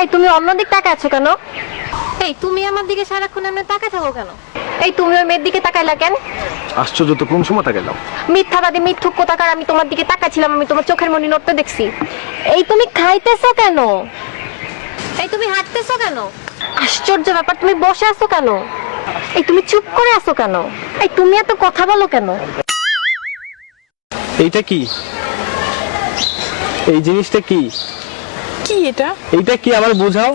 এই তুমি অন্যদিকে তাকায় আছো কেন? এই তুমি আমার দিকে সারাক্ষণ এমনি তাকায় থাকো কেন? এই তুমি ওই মেয়ের দিকে তাকাইলা কেন? আশ্চর্য তো, কোন সময় তাকাইলাম? মিথ্যাবাদী মিথ্যুক কোথাকার, আমি তোমার দিকে তাকাইছিলাম, আমি তোমার চোখের মনি নড়তে দেখছি। এই তুমি খাইতেছো কেন? এই তুমি হাঁটতেছো কেন? আশ্চর্য ব্যাপার, তুমি বসে আছো কেন? এই তুমি চুপ করে আছো কেন? এই তুমি এত কথা বলো কেন? এইটা কি? এই জিনিসটা কি? কি এটা? এইটা কি আমার বোঝাও।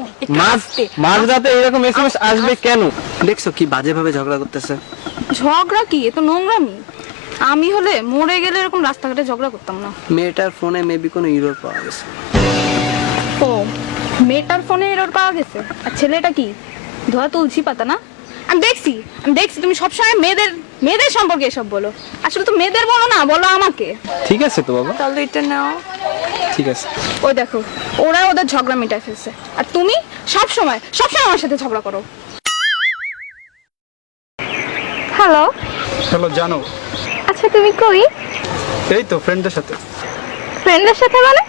মাঝরাতে এরকম এসএমএস আসবে কেন? দেখছো কি বাজে ভাবে ঝগড়া করতেছে। ঝগড়া কি? এ তো নোংরামি। আমি হলে মরে গেলে এরকম রাস্তাঘাটে ঝগড়া করতাম না। মেয়েটার ফোনে মেবি কোনো ইরর পাওয়া গেছে। ও, মেয়েটার ফোনে এরর পাওয়া গেছে। আর ছেলেটা কি ধোয়া তুলসী পাতা না? আমি দেখছি তুমি সবসময় মেয়েদের সম্পর্কে এসব বলো। আসলে তো মেয়েদের বলো না, বলো আমাকে। ঠিক আছে তো বাবা, তাহলে এটা নাও। ঠিক আছে। ওই দেখো, ওরা ওদের ঝগড়া মিটাই ফেলছে, আর তুমি সবসময় আমার সাথে ঝগড়া করো। হ্যালো, হ্যালো জানো, আচ্ছা তুমি কই? এই তো ফ্রেন্ডদের সাথে। ফ্রেন্ডের সাথে মানে?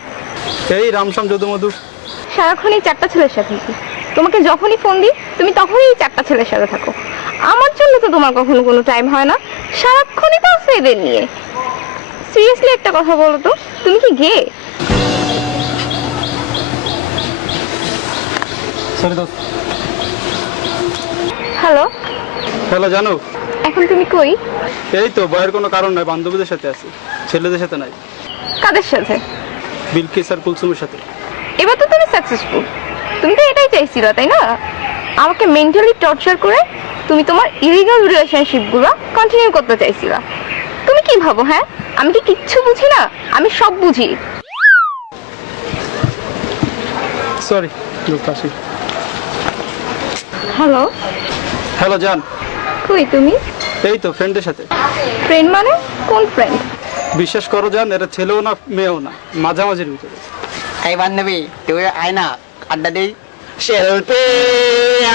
এই রামসাম যদুমধু। সারাক্ষণ এই চারটা ছেলের সাথে। তোমাকে যখনই ফোন দিই তুমি তখনই এই চারটা ছেলের সাথে থাকো। আমার জন্য তো তোমার কখনো কোনো টাইম হয় না, সারাক্ষণই তো আছে এদের নিয়ে। সিরিয়াসলি একটা কথা বলো তো, তুমি কি গে? সরি দোস্ত। হ্যালো, হ্যালো জানো, এখন তুমি কই? এই তো বয়ের কোনো কারণ নাই, বান্ধবীদের সাথে আছি, ছেলেদের সাথে নাই। কাদের সাথে? বিলকিস আর কুলসুমের সাথে। এবার তো তুমি সাকসেসফুল। তুমি তো এটাই চাইছিলা তাই না? আমাকে মেন্টালি টর্চার করে তুমি তোমার ইলিগাল রিলেশনশিপগুলো কন্টিনিউ করতে চাইছিলা। তুমি কি ভাবো, হ্যাঁ আমি কি কিচ্ছু বুঝি না? আমি সব বুঝি। সরি দোস্ত, আসি। হ্যালো, হ্যালো জান, কই তুমি? এই তো ফ্রেন্ডদের সাথে। ফ্রেন্ড মানে কোন ফ্রেন্ড? বিশ্বাস করো জান, এরা ছেলেও না মেয়েও না, মাঝামাঝির ভিতরে। এই বান্ধবী তুই আয় না, আড্ডা দেই। শিল্পী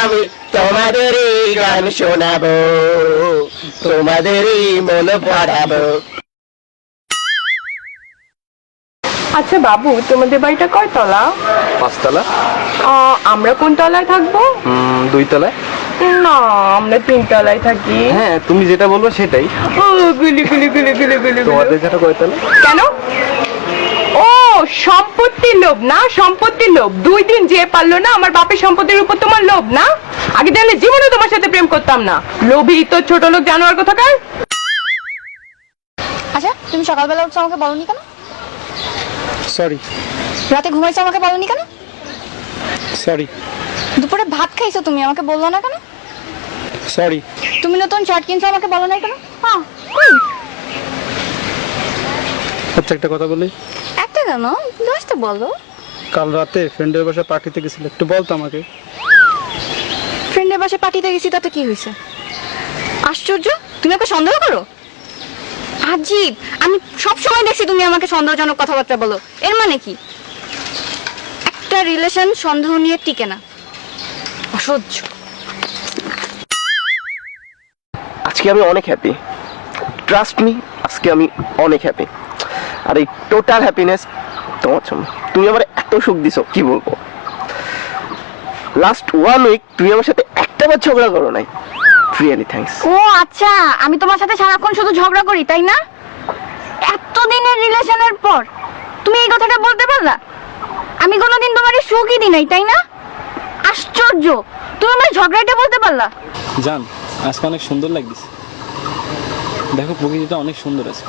আমি তোমাদেরই গান শোনাবো, তোমাদেরই মন পড়াবো। আচ্ছা বাবু, তোমাদের বাড়িটা কয় তলা? 5 তলা। আমরা কোন তলায় থাকবো? 2 তলায়। না, আমরা 3 তলায় থাকি। হ্যাঁ, তুমি যেটা বলবো সেটাই। ও গুলি গুলি গুলি গুলি গুলি তোমাদের যেটা কয় তলা? কেন? ও সম্পত্তির লোভ না, সম্পত্তির লোভ। 2 দিন যে পারলো না আমার বাপের সম্পত্তির উপর তোমার লোভ না? আগে জানলে জীবনে তোমার সাথে প্রেম করতাম না। লোভী তো ছোট লোক জানোয়ার কোথাকার। আচ্ছা তুমি সকালবেলা উঠছো আমাকে বলনি কেন? সরি। রাতে ঘুমাইছো আমাকে বলনি কেন? সরি। দুপুরে ভাত খাইছো তুমি আমাকে বললো না কেন? সরি। তুমি নতুন শার্ট কিনছো আমাকে বলো না কেন? হ্যাঁ কই? আচ্ছা একটা কথা বলি। একটা কেন, 10টা বলো। কাল রাতে ফ্রেন্ডের বাসায় পার্টিতে গেছিল, একটু বলতো আমাকে। ফ্রেন্ডের বাসায় পার্টিতে গেছি তাতে কি হয়েছে? আশ্চর্য, তুমি আমাকে সন্দেহ করো? আজীব, আমি সব সময় দেখছি তুমি আমাকে সন্দেহজনক কথাবার্তা বলো। এর মানে কি? একটা রিলেশন সন্দেহ নিয়ে টিকে না। অসহ্য। আজকে আমি অনেক হ্যাপি, ট্রাস্ট মি, আজকে আমি অনেক হ্যাপি। আর এই টোটাল হ্যাপিনেস তোমার জন্য। তুমি আমার এত সুখ দিছো কি বলবো। লাস্ট 1 উইক তুমি আমার সাথে একটাবার ঝগড়া করো নাই। Really thanks. ও আচ্ছা, আমি তোমার সাথে সারাক্ষণ শুধু ঝগড়া করি তাই না? এতদিনের রিলেশনের পর তুমি এই কথাটা বলতে পারলা? আমি কোনোদিন তোমার সুখই দিই নাই তাই না? আশ্চর্য, তুমি আমার ঝগড়াটা বলতে পারলা? জান, আজকে অনেক সুন্দর লাগছে। দেখো প্রকৃতিটা অনেক সুন্দর আছে।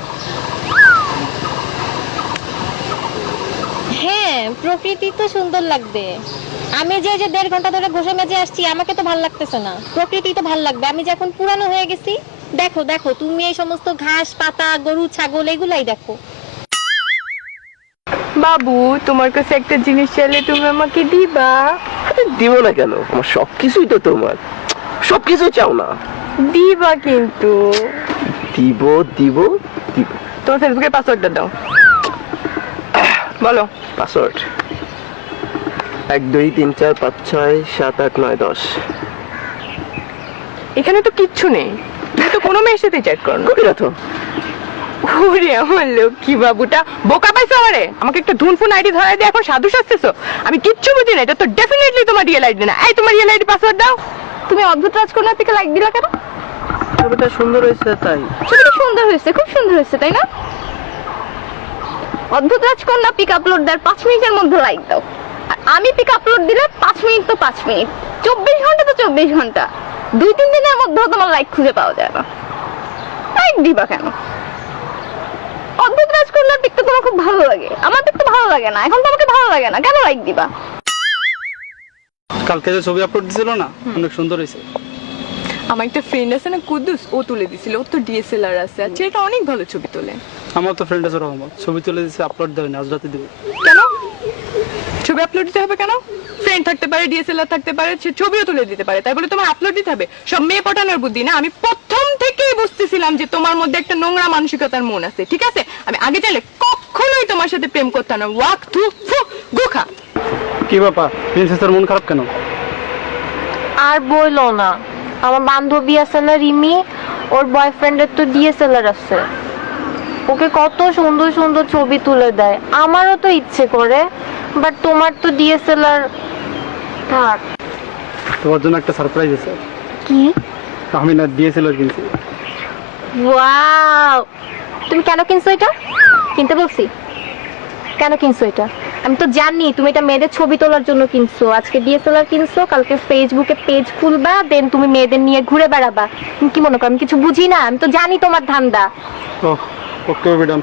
হ্যাঁ, প্রকৃতি তো সুন্দর লাগবে। আমি যে 1.5 ঘন্টা ধরে ঘষে মেজে আসছি, আমাকে তো ভালো লাগতেছে না। প্রকৃতি তো ভালো লাগবে। আমি যখন পুরানো হয়ে গেছি, দেখো দেখো তুমি এই সমস্ত ঘাস পাতা গরু ছাগল এগুলাই দেখো। বাবু, তোমার কাছে একটা জিনিস চাইলে তুমি আমাকে দিবা? দিব না কেন, আমার সবকিছুই তো তোমার। সবকিছু চাও না? দিবা কিন্তু। দিব দিব দিব। তোমার ফেসবুকের পাসওয়ার্ডটা দাও। বলো। পাসওয়ার্ড 1 2 3 4 5 6 7 8 9 10। এখানে তো কিচ্ছু নেই। তুমি তো কোনো মেয়ের সাথে চ্যাট করো না। করি না তো। ওরে আমার লক্ষ্মী বাবুটা, বোকা পাইছো আমারে? আমাকে একটা ধুনফুন আইডি ধরাই দিয়ে এখন সাধু সাজতেছো? আমি কিচ্ছু বুঝি না, এটা তো ডেফিনেটলি তোমার রিয়েল আইডি না। এই তোমার রিয়েল আইডি পাসওয়ার্ড দাও। তুমি অদ্ভুত রাজকন্যার পিকে লাইক দিলা কেন? ছবিটা সুন্দর হয়েছে তাই। ছবিটা সুন্দর হয়েছে, খুব সুন্দর হয়েছে, তাই না? অদ্ভুত রাজকন্যা পিক আপলোড দেওয়ার 5 মিনিটের মধ্যে লাইক দাও, আর আমি পিক আপলোড দিলে 5 মিনিট তো 5 মিনিট, 24 ঘন্টা তো 24 ঘন্টা, 2-3 দিনের মধ্যেও তোমার লাইক খুঁজে পাওয়া যায় না। লাইক দিবা কেন? অদ্ভুত রাজকন্যার পিক তো তোমার খুব ভালো লাগে, আমার পিক তো ভালো লাগে না, এখন তো আমাকে ভালো লাগে না, কেন লাইক দিবা? কালকে যে ছবি আপলোড দিছিল না, অনেক সুন্দর হয়েছে। আমার একটা ফ্রেন্ড আছে না, কুদ্দুস, ও তুলে দিছিল, ওর তো ডিএসএলআর আছে, আর ছেলেটা অনেক ভালো ছবি তোলে। আমার তো ফ্রেন্ড আছে রহমত, ছবি তুলে দিচ্ছে, আপলোড দেবে না, আজ রাতে দেবে। কেন ছবি আপলোড দিতে হবে কেন? ফ্রেন্ড থাকতে পারে, ডিএসএলআর থাকতে পারে, সে ছবিও তুলে দিতে পারে, তাই বলে তোমার আপলোড দিতে হবে? সব মেয়ে পটানোর বুদ্ধি না। আমি প্রথম থেকেই বুঝতেছিলাম যে তোমার মধ্যে একটা নোংরা মানসিকতার মন আছে, ঠিক আছে? আমি আগে চাইলে কখনোই তোমার সাথে প্রেম করতাম না। ওয়াক থু ফু গোখা। কি ব্যাপার, প্রিন্সেসের মন খারাপ কেন? আর বইলো না, আমার বান্ধবী আছে না রিমি, ওর বয়ফ্রেন্ডের তো ডিএসএলআর আছে, ওকে কত সুন্দর সুন্দর ছবি তুলে দেয়। আমারও তো ইচ্ছে করে, বাট তোমার তো ডিএসএলআর থাক। তোমার জন্য একটা সারপ্রাইজ আছে। কি? আমি না ডিএসএলআর কিনছি। ওয়াও, তুমি কেন কিনছো এটা? কিনতে বলছি কেন কিনছো এটা? আমি তো জানি তুমি এটা মেয়েদের ছবি তোলার জন্য কিনছো। আজকে ডিএসএলআর কিনছো, কালকে ফেসবুকে পেজ খুলবা, দেন তুমি মেয়েদের নিয়ে ঘুরে বেড়াবা। তুমি কি মনে করো আমি কিছু বুঝি না? আমি তো জানি তোমার ধান্দা। ওহ, ওকে ম্যাডাম।